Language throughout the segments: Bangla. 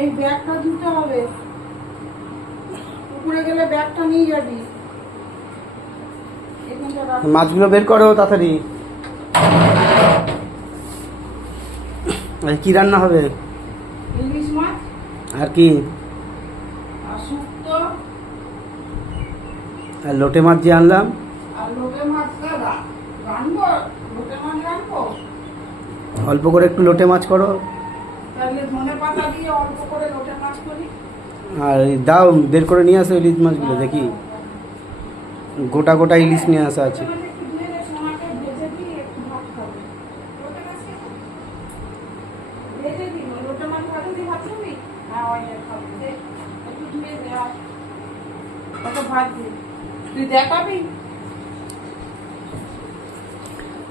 এই ব্যাগটা দিতে হবে, উপরে গেলে ব্যাগটা নিয়ে যাবি। মাছগুলো বের করো তাড়াতাড়ি। কি রান্না হবে? ইলিশ মাছ আর কি? আর শুক্তো আর লোটে মাছ যে আনলাম। আর লোটে মাছ রানবো, লোটে মাছ রানবো। অল্প করে একটু লোটে মাছ করো। তাহলে ধনে পাতা দিয়ে অল্প করে লোটে মাছ করি। আর দাও বের করে নিয়ে আসো ইলিশ মাছগুলো দেখি। গোটা গোটা ইলিশ নিয়ে আসা আছে।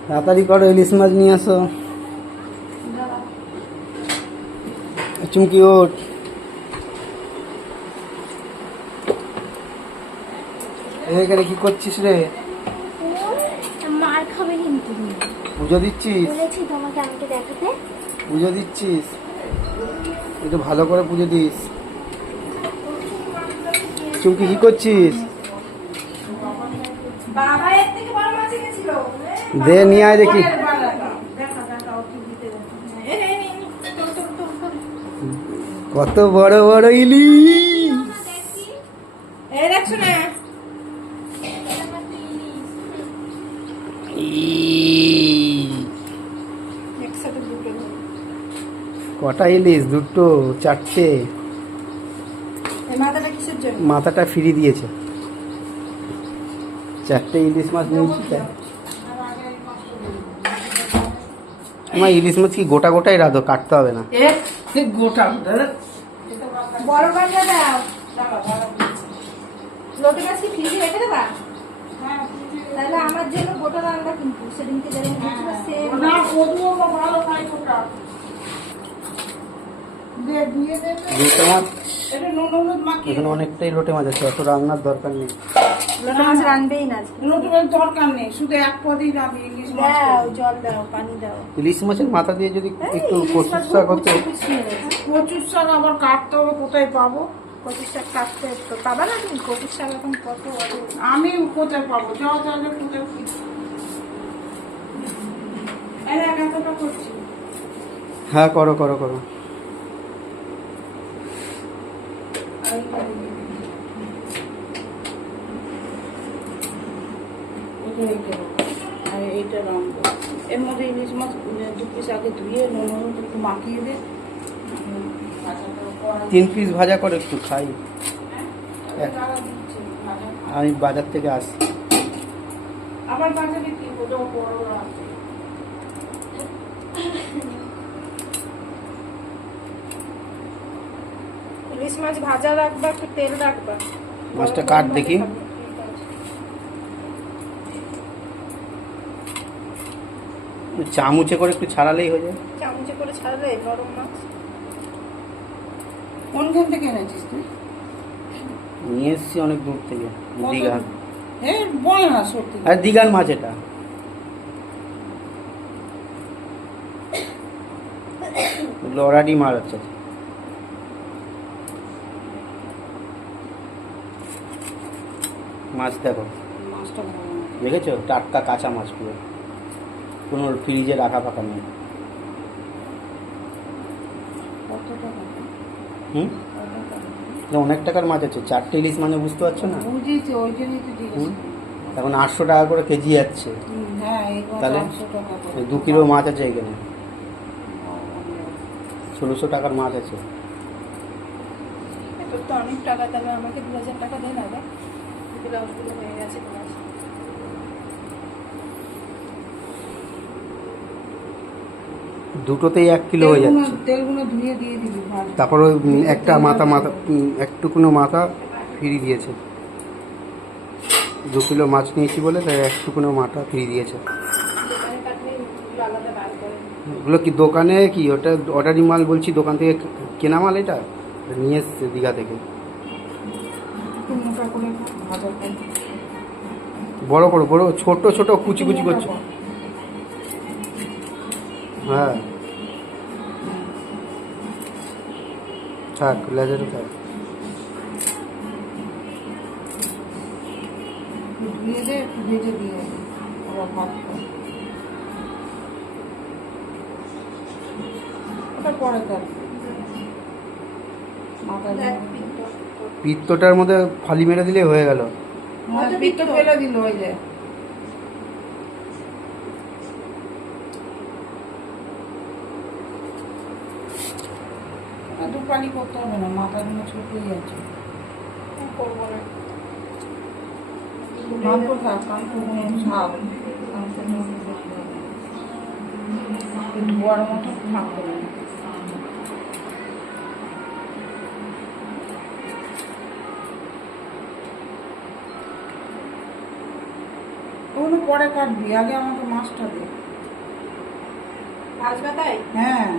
তাড়াতাড়ি করো, ইলিশ মাছ নিয়ে আসো। চুমকি ওঠ। এখানে কি করছিস রে? মার খাবে কিন্তু। পুজো দিচ্ছিস? বলেছি তোমাকে আমাকে দেখাতে। পুজো দিচ্ছিস? একটু ভালো করে পুজো দিস। চুমকি কি করছিস? দে নিয়ে আয় দেখি। কত বড় বড় ইলিশ! কটা ইলিশ? দুটো, চারটে। মাথাটা ফ্রি দিয়েছে। চারটে ইলিশ মাছ নিয়েছি। আমার ইলিশ মাছ কি গোটা গোটাই রাধো, কাটতে হবে না? গোটা বড় বাজা দাও। লোটে মাছ কি ফ্রিজে রেখে দেবা? তাহলে আমার জন্য গোটা রান্না, কিন্তু সেদিনকে যেরকম সেম না, ওগুলো ভালো খাই গোটা। লোটে মাছ এখানে অনেকটাই লোটে মাছ আছে, অত রান্নার দরকার নেই। লোটে মাছ রানবেই না, লোটে মাছ দরকার নেই, শুধু এক পদই রাখবি। ইলিশ মাছ দাও, জল দাও, পানি দাও। ইলিশ মাছের মাথা দিয়ে যদি একটু কচুর শাক হতো। কচুর শাক আবার কাটতে হবে, কোথায় পাবো? কচুর শাক কাটতে তো পাবা না তুমি? কচুর শাক এখন কত? আমি কোথায় পাবো? যাও তাহলে কোথায়? এতটা করছি। হ্যাঁ করো করো করো। আর এইটা রাখবো। এর মধ্যে ইলিশ মাছ 2 পিস আগে ধুয়ে নুন একটু মাখিয়ে দে। 3 পিস ভাজা করে একটু খাই। আমি বাজার থেকে আসি। আবার বাজারে কি বড় বড় ইলিশ মাছ ভাজা রাখবা, একটু তেল রাখবা। মাছটা কাট দেখি। চামচে করে একটু ছাড়ালেই হয়ে যায়। চামচে করে ছাড়লে গরম মাছ। কোনখান থেকে এনেছিস তুই? নিয়ে এসছি অনেক দূর থেকে, দীঘা। হ্যাঁ বল না সত্যি। আর দীঘার মাছ এটা। লড়াটি মাছ আছে। মাছ দেখো, মাছটা ভালো না। দেখেছো? টাটকা কাঁচা মাছ, পুরো কোনো ফ্রিজে রাখা ফাঁকা নেই। কত টাকা? অনেক টাকার মাছ আছে। 4টে ইলিশ মানে বুঝতে পারছো না? বুঝেছি, ওই জন্যই তো জিজ্ঞেস। এখন 800 টাকা করে কেজি যাচ্ছে। হ্যাঁ, তাহলে 2 কিলো মাছ আছে এখানে। 1600 টাকার মাছ আছে। তোর তো অনেক টাকা, তাহলে আমাকে 2000 টাকা দে না। ব্লাউজগুলো হয়ে গেছে। দুটোতেই 1 কিলো হয়ে যাচ্ছে। তেলগুলো ধুয়ে দিয়ে দিবি। তারপর ওই একটা মাথা একটুকুনো মাথা ফ্রি দিয়েছে। 2 কিলো মাছ নিয়েছি বলে তাই একটুকুনো মাথা ফ্রি দিয়েছে। ওগুলো কি দোকানে কি ওটা অর্ডারি মাল? বলছি দোকান থেকে কেনা মাল, এটা নিয়ে এসছে দীঘা থেকে। বড় বড় বড় ছোট ছোট কুচি কুচি করছে। হ্যাঁ থাক লেজারও থাক। একটু ধুয়ে দে, একটু ভেজে দিয়ে আবার ভাত কর। ওটা পরে কর। মাথা পিত্তটার মধ্যে ফালি মেরে দিলে হয়ে গেল। পিত্ত ফেলে দিল ওই যে। দুপালি করতে হবে না, মাথাগুলো ছোটই আছে। করবো না, কানকো থাক, কানকো ছাপ, ধোয়ার মতো থাকবে না। ওগুলো পরে কাটবি, আগে আমাকে মাছটা দে। ভাজবা তাই? হ্যাঁ।